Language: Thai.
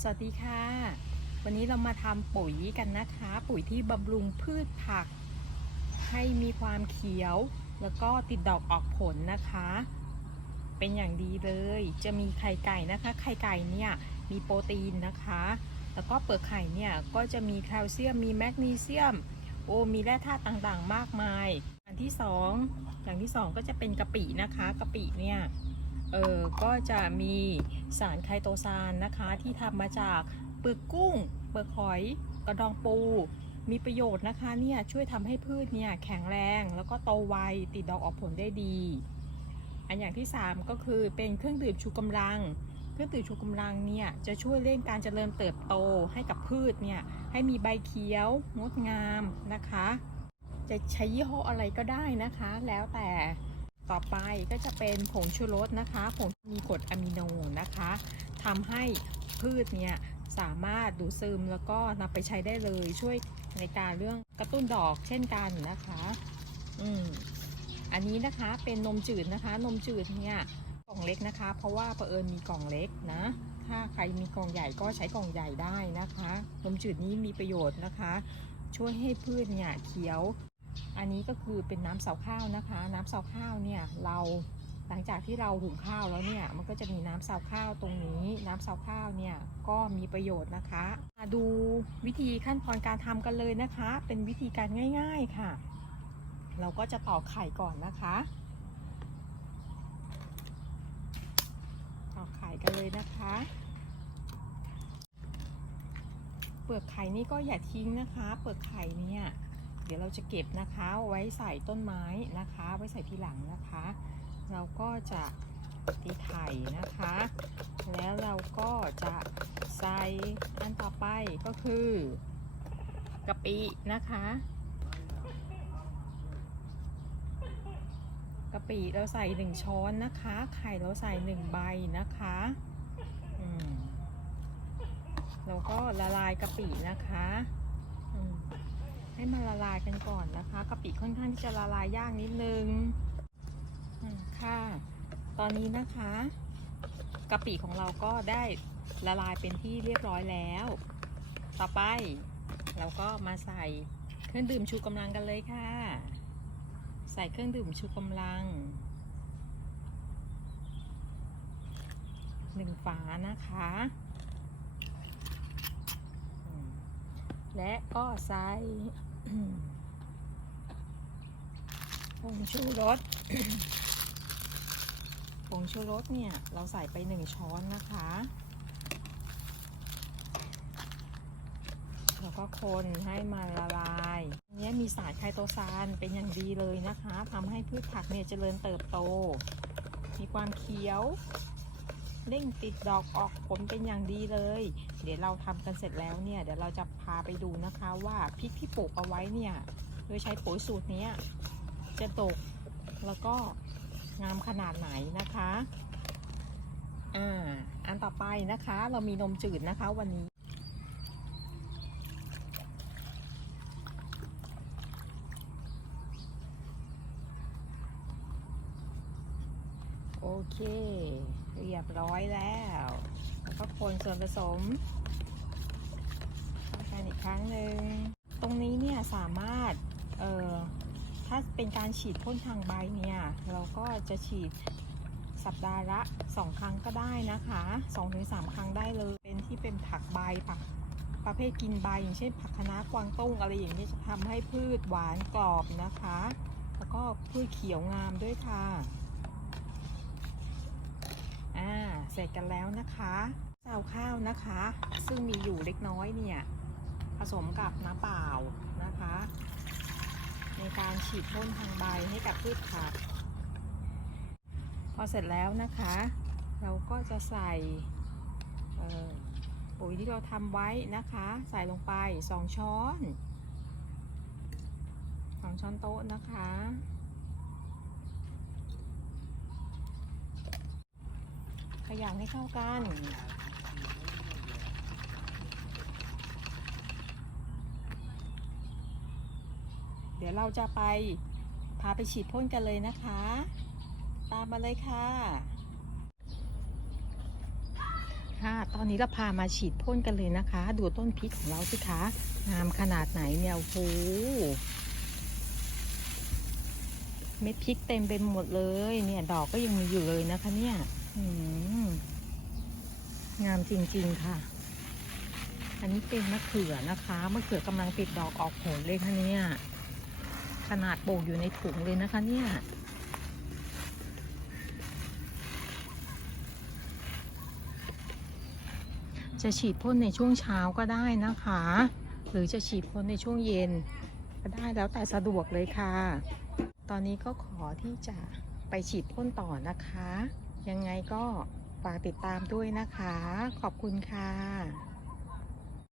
สวัสดีค่ะ วันนี้เรามาทำปุ๋ยกันนะคะ ปุ๋ยที่บำรุงพืชผัก ให้มีความเขียว แล้วก็ติดดอกออกผลนะคะ เป็นอย่างดีเลย จะมีไข่ไก่นะคะ ไข่ไก่เนี่ยมีโปรตีนนะคะ แล้วก็เปลือกไข่เนี่ยก็จะมีแคลเซียม มีแมกนีเซียม โอ้มีแร่ธาตุต่างๆ มากมายอันที่สองอย่างที่สองก็จะเป็นกะปินะคะ กะปิเนี่ย เออก็จะมีสารไคโตซานนะคะที่ทำมาจากเปลือกกุ้ง เปลือกหอย กระดองปู มีประโยชน์นะคะเนี่ยช่วยทำให้พืชเนี่ยแข็งแรงแล้วก็โตไวติดดอกออกผลได้ดี อันอย่างที่ 3 ก็คือเป็นเครื่องดื่มชูกำลัง เครื่องดื่มชูกำลังเนี่ยจะช่วยเร่งการเจริญเติบโตให้กับพืชเนี่ยให้มีใบเขียวงดงามนะคะ จะใช้ยี่ห้ออะไรก็ได้นะคะ แล้วแต่ ต่อไปก็จะเป็นผงชูรสนะคะผงมีกรดอะมิโนนะคะทำให้พืชเนี่ยสามารถดูดซึมแล้วก็นำไปใช้ได้เลยช่วยในการเรื่องกระตุ้นดอกเช่นกันนะคะ อืมอันนี้นะคะเป็นนมจืดนะคะ นมจืดเนี่ยกล่องเล็กนะคะ เพราะว่าเผอิญมีกล่องเล็กนะ ถ้าใครมีกล่องใหญ่ก็ใช้กล่องใหญ่ได้นะคะ นมจืดนี้มีประโยชน์นะคะ ช่วยให้พืชเนี่ยเขียว อันนี้ก็คือเป็นน้ำเสาข้าวนะคะ น้ำเสาข้าวเนี่ยเราหลังจากที่เราหุงข้าวแล้วเนี่ยมันก็จะมีน้ำเสาข้าวตรงนี้ น้ำเสาข้าวเนี่ยก็มีประโยชน์นะคะมาดูวิธีขั้นตอนการทำกันเลยนะคะ เป็นวิธีการง่าย ๆค่ะ เราก็จะตอกไข่ก่อนนะคะตอกไข่กันเลยนะคะเปลือกไข่นี่ก็อย่าทิ้งนะคะ เปลือกไข่เนี่ย เดี๋ยวเราจะเก็บนะคะไว้ใส่ต้นไม้นะคะ ไว้ใส่ทีหลังนะคะ เราก็จะตีไข่นะคะ แล้วเราก็จะใส่อันต่อไปก็คือกะปินะคะกะปิเราใส่หนึ่งช้อนนะคะ ไข่เราใส่หนึ่งใบนะคะอืมแล้วก็ละลายกะปินะคะอืม ให้มันละลายกันก่อนนะคะกะปิค่อนข้างที่จะละลายยากนิดนึงค่ะ ตอนนี้นะคะกะปิของเราก็ได้ละลายเป็นที่เรียบร้อยแล้ว ต่อไปเราก็มาใส่เครื่องดื่มชูกำลังกันเลยค่ะ ใส่เครื่องดื่มชูกำลังหนึ่งฝานะคะ และก็ใส่ ผงชูรส ผงชูรสเนี่ย เราใส่ไปหนึ่งช้อนนะคะ แล้วก็คนให้มันละลายอันนี้มีสารไคโตซานเป็นอย่างดีเลยนะคะทำให้พืชผักเนี่ยเจริญเติบโต มีความเขียว เร่งติดดอกออกผลเป็นอย่างดีเลย เดี๋ยวเราทำกันเสร็จแล้วเนี่ยเดี๋ยวเราจะพาไปดูนะคะว่าพริกที่ปลูกเอาไว้เนี่ยโดยใช้ปุ๋ยสูตรนี้จะตกแล้วก็งามขนาดไหนนะคะอ่าอันต่อไปนะคะเรามีนมจืดนะคะวันนี้ โอเค เรียบร้อยแล้ว แล้วก็คนส่วนผสมกันอีกครั้งหนึ่ง ตรงนี้เนี่ยสามารถ เอ่อ ถ้าเป็นการฉีดพ่นทางใบเนี่ย เราก็จะฉีดสัปดาห์ละ 2 ครั้งก็ได้นะคะ 2-3 ครั้งได้เลย เป็นที่เป็นผักใบผักประเภทกินใบอย่างเช่นผักคะน้ากวางตุ้งอะไรอย่างนี้จะทำให้พืชหวานกรอบนะคะ แล้วก็พืชเขียวงามด้วยค่ะ อ่าเสร็จกันแล้วนะคะเจ้าข้าวนะคะ ซึ่งมีอยู่เล็กน้อยเนี่ย ผสมกับน้ำเปล่านะคะ ในการฉีดพ่นทางใบให้กับพืชผักพอเสร็จแล้วนะคะ เราก็จะใส่เอ่อปุ๋ยที่เราทำไว้นะคะ ใส่ลงไป 2 ช้อน 2 ช้อนโต๊ะนะคะ ข ยำให้เข้ากันเดี๋ยวเราจะไปพาไปฉีดพ่นกันเลยนะคะ ตามมาเลยค่ะค่ะตอนนี้เราพามาฉีดพ่นกันเลยนะคะ ดูต้นพริกของเราสิคะงามขนาดไหนเนี่ยโอ้โหเม็ดพริกเต็มไปหมดเลย เนี่ย ดอกก็ยังมีอยู่เลยนะคะเนี่ย งามจริง ๆ ค่ะ อันนี้เป็นมะเขือนะคะ มะเขือกำลังติดดอกออกผลเลยค่ะเนี่ย ขนาดโป่งอยู่ในถุงเลยนะคะ เนี่ย จะฉีดพ่นในช่วงเช้าก็ได้นะคะ หรือจะฉีดพ่นในช่วงเย็น ก็ได้แล้วแต่สะดวกเลยค่ะ ตอนนี้ก็ขอที่จะไปฉีดพ่นต่อนะคะ ยังไงก็ฝากติดตามด้วยนะคะ ขอบคุณค่ะ